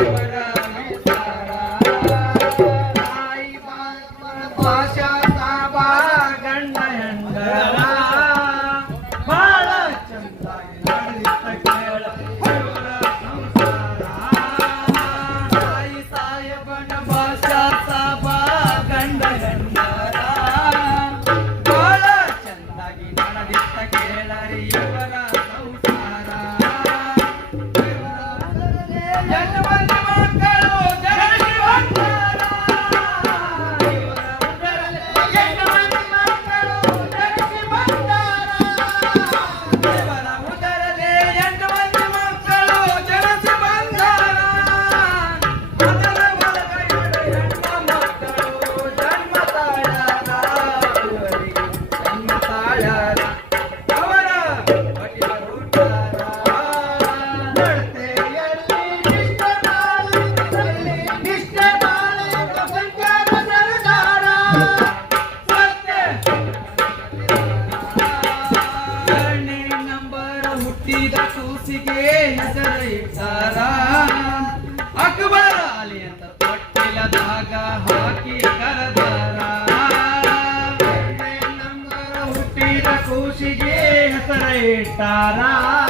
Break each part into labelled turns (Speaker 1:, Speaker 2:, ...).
Speaker 1: Thank you. તારા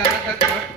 Speaker 1: ಕರದ ಕೊಟ್ಟ